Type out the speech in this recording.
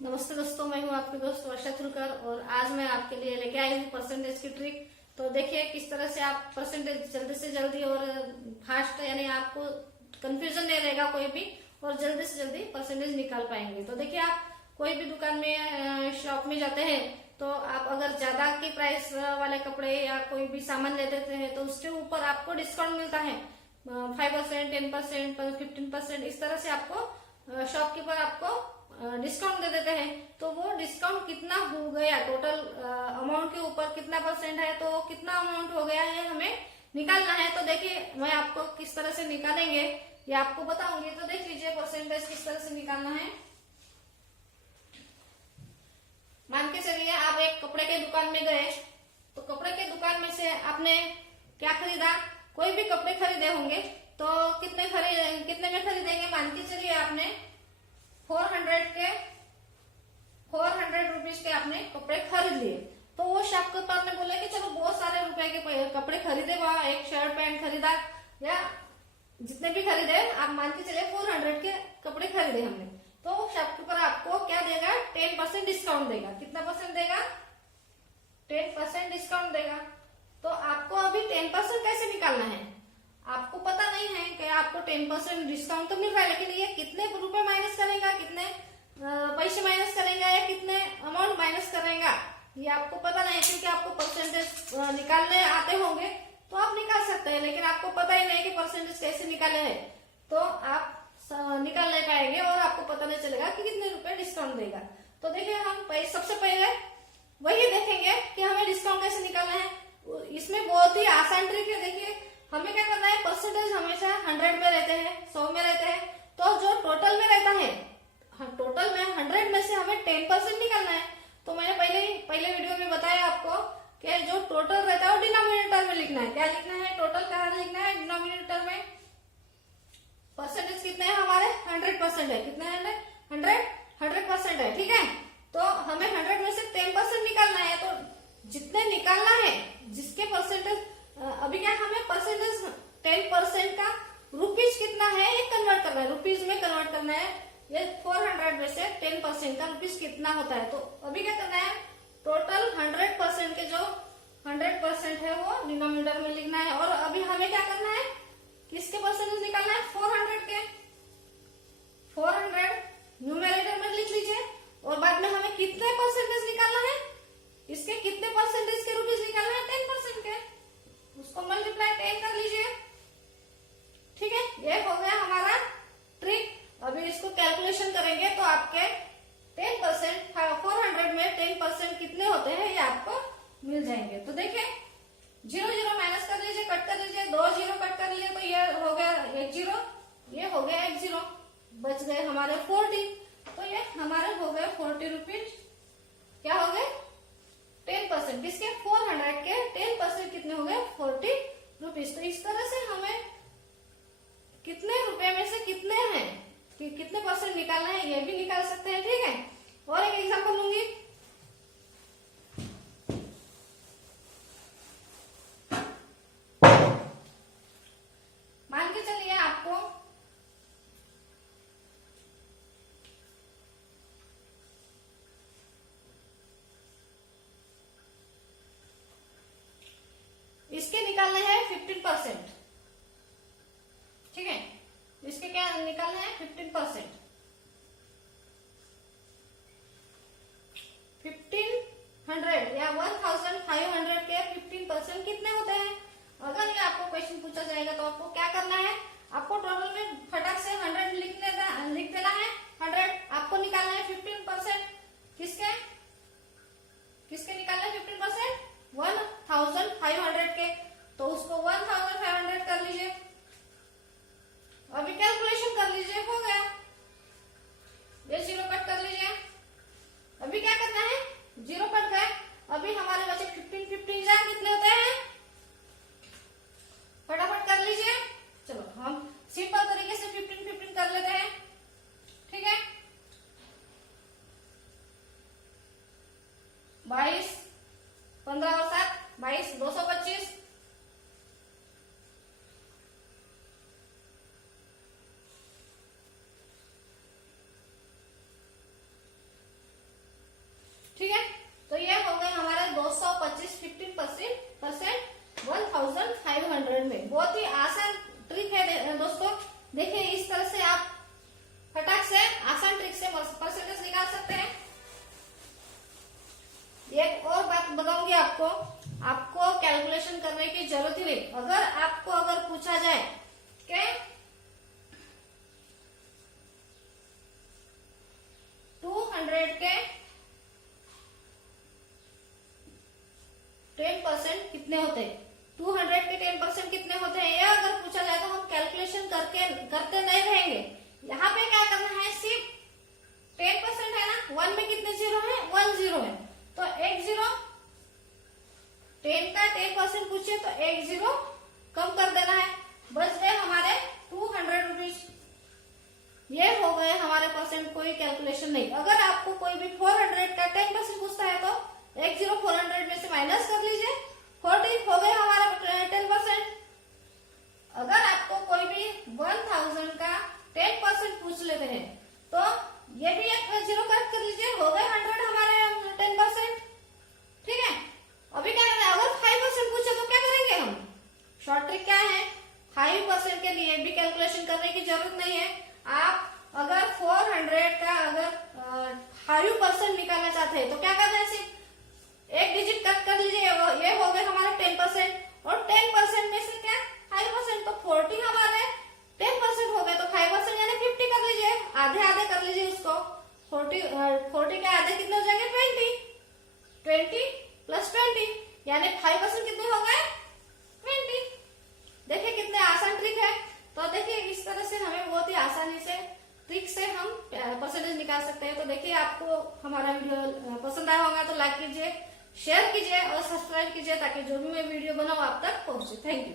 नमस्ते दोस्तों, मैं हूं आपकी दोस्त वर्षा थुलकर और आज मैं आपके लिए लेके आई हूं परसेंटेज की ट्रिक। तो देखिए किस तरह से आप परसेंटेज जल्दी से जल्दी और फास्ट, यानी आपको कंफ्यूजन नहीं रहेगा कोई भी, और जल्दी से जल्दी परसेंटेज निकाल पाएंगे। तो देखिए, आप कोई भी दुकान में शॉप में जाते हैं तो आप अगर ज्यादा की प्राइस वाले कपड़े या कोई भी सामान लेते हैं तो उसके ऊपर आपको डिस्काउंट मिलता है 5%, 10%, 15%। इस तरह से आपको शॉपकीपर आपको डिस्काउंट दे देते हैं। तो वो डिस्काउंट कितना हो गया, टोटल अमाउंट के ऊपर कितना परसेंट है, तो कितना अमाउंट हो गया है हमें निकालना है। तो देखिए मैं आपको किस तरह से निकालेंगे ये आपको बताऊंगी। तो देख लीजिए परसेंटेज किस तरह से निकालना है। मान के चलिए आप एक कपड़े के दुकान में गए, तो कपड़े के दुकान में से आपने क्या खरीदा, कोई भी कपड़े खरीदे होंगे। तो कितने में खरीदेंगे, मान के चलिए आपने 400 रुपीज के आपने कपड़े खरीद लिए। तो वो शॉपकीपर ने बोला कि चलो बहुत सारे रुपए के कपड़े खरीदे, वहां एक शर्ट पैंट खरीदा या जितने भी खरीदे, आप मान के चलिए 400 के कपड़े खरीदे हमने। तो शॉपकीपर आपको क्या देगा, 10% डिस्काउंट देगा। कितना परसेंट देगा, 10% डिस्काउंट देगा। तो आपको अभी 10% कैसे निकालना है, आपको पता नहीं है कि आपको 10% डिस्काउंट तो मिल रहा है, लेकिन ये कितने रुपए माइनस करेगा, कितने पैसे माइनस करेगा या कितने अमाउंट माइनस करेगा, ये आपको पता नहीं। क्योंकि आपको परसेंटेज निकालने आते होंगे तो आप निकाल सकते हैं, लेकिन आपको पता ही नहीं कि परसेंटेज कैसे निकाले हैं, तो आप निकाल नहीं पाएंगे और आपको पता नहीं चलेगा कि कितने रुपए डिस्काउंट देगा। तो देखिए हम सबसे पहले वही देखेंगे कि हमें डिस्काउंट कैसे निकालना है। इसमें बहुत ही आसान ट्रिक है। देखिए हमें क्या करना है, परसेंटेज हमेशा 100 में रहते हैं, 100 में रहते हैं। तो जो टोटल में रहता है, टोटल में 100 में से हमें 10% निकालना है। तो मैंने पहले वीडियो में बताया आपको कि जो टोटल रहता है वो डिनोमिनेटर में लिखना है। क्या लिखना है, टोटल कहाँ लिखना है, डिनोमिनेटर में। परसेंटेज कितने हैं हमारे, 100% है। कितने हैं, 100% है, ठीक है। तो हमें 100 में से 10% निकालना है। तो जितने निकालना है, जिसके परसेंटेज अभी क्या हमें परसेंटेज 10% का रुपीज कितना है ये कन्वर्ट करना है, रुपीज में कन्वर्ट करना है। ये 400 में से 10% का रुपीज कितना होता है। तो अभी क्या करना है, टोटल 100% के जो 100% है वो डिनोमिनेटर में लिखना है। और अभी हमें क्या करना है, किसके परसेंटेज निकालना है, 400 के। 400 न्यूमरेटर में लिख लीजिए और बाद में हमें कितने परसेंटेज निकालना है, इसके कितने परसेंटेज के रुपीज निकालना है, 10% के। उसको मल्टीप्लाई 10 कर लीजिए, ठीक है। ये हो गया हमारा ट्रिक। अभी इसको कैलकुलेशन करेंगे तो आपके 10%, 400 में 10% कितने होते हैं ये आपको मिल जाएंगे। तो देखिए 0 माइनस कर लीजिए, कट कर लीजिए, 2 0 कट कर लीजिए, तो ये हो गया 1 0, ये हो गया 1 0, बच गए हमारे 40। तो ये हमारे हो गए 40 रुपीज। क्या हो गए, 10%। किसके, 400 के 10% कितने हो गए, 40 रुपीज। तो इस तरह से हमें कितने रुपए में से कितने हैं, कितने परसेंट निकालना है ये भी निकाल सकते हैं, ठीक है। और एक एग्जांपल लूंगी। मान के चलिए आपको इसके निकालने हैं 15%, ठीक है। इसके क्या निकालने हैं, 15%। 1500 या 1500 के 15% कितने होते हैं। अगर ये आपको क्वेश्चन पूछा जाएगा तो आपको क्या करना है, आपको टोटल में फटाक से 100 लिख देना है। 100 आपको निकालना है 15%। किसके निकालना है 15%, 1500 के। तो उसको 1500 कर लीजिए, अभी कैलकुलेशन कर लीजिए, हो गया। ये 0 कट कर लीजिए, अभी क्या करना है, 0 कट गए, अभी हमारे बचे 15 जाए कितने होते हैं, फटाफट कर लीजिए। चलो हम सिंपल तरीके से 15 कर 200 के 10% कितने होते हैं? 200 के 10% कितने होते हैं, ये अगर पूछा जाए तो हम कैलकुलेशन करते नहीं रहेंगे। यहाँ पे क्या करना है, सिर्फ 10% है ना, 1 में कितने जीरो है, 1 जीरो है, तो एक जीरो, 10 का 10% पूछे तो एक जीरो कम कर देना है, बच गए हमारे 200 रुपीज। ये हो गए हमारे परसेंट, कोई कैलकुलेशन नहीं। अगर आपको कोई भी 400 का 10% पूछता है तो एक जीरो 400 में से माइनस कर लीजिए, 40 हो गए हमारा 10%। अगर आपको कोई भी 1000 का 10% पूछ लेते हैं तो ये भी एक जीरो कट कर लीजिए, हो गए 100 हमारे 10%। ठीक है, अभी क्या करना है, अगर 5% पूछे तो क्या करेंगे हम, शॉर्ट ट्रिक क्या है, 5% के लिए भी कैलकुलेशन करने की जरूरत नहीं है। आप अगर 400 का अगर 5% निकालना चाहते हैं तो क्या करना है, सिर्फ एक डिजिट कट कर लीजिए, ये हो गए हमारे 10%, और 10% में से क्या 5%, तो 40 हमारे 10% हो गए, तो 5% यानी 50 कर लीजिए, आधे आधे कर लीजिए उसको। 40 के आधे कितने हो जाएंगे, 20 प्लस 20 यानी 5% कितने हो गए, 20। देखिए कितने आसान ट्रिक है। तो देखिए इस तरह से हमें बहुत ही आसानी से ट्रिक से हम परसेंटेज निकाल सकते हैं। तो देखिए आपको हमारा वीडियो पसंद आया होगा तो लाइक कीजिए, शेयर कीजिए और सब्सक्राइब कीजिए, ताकि जो भी मैं वीडियो बनाऊं आप तक पहुंचे। Thank you.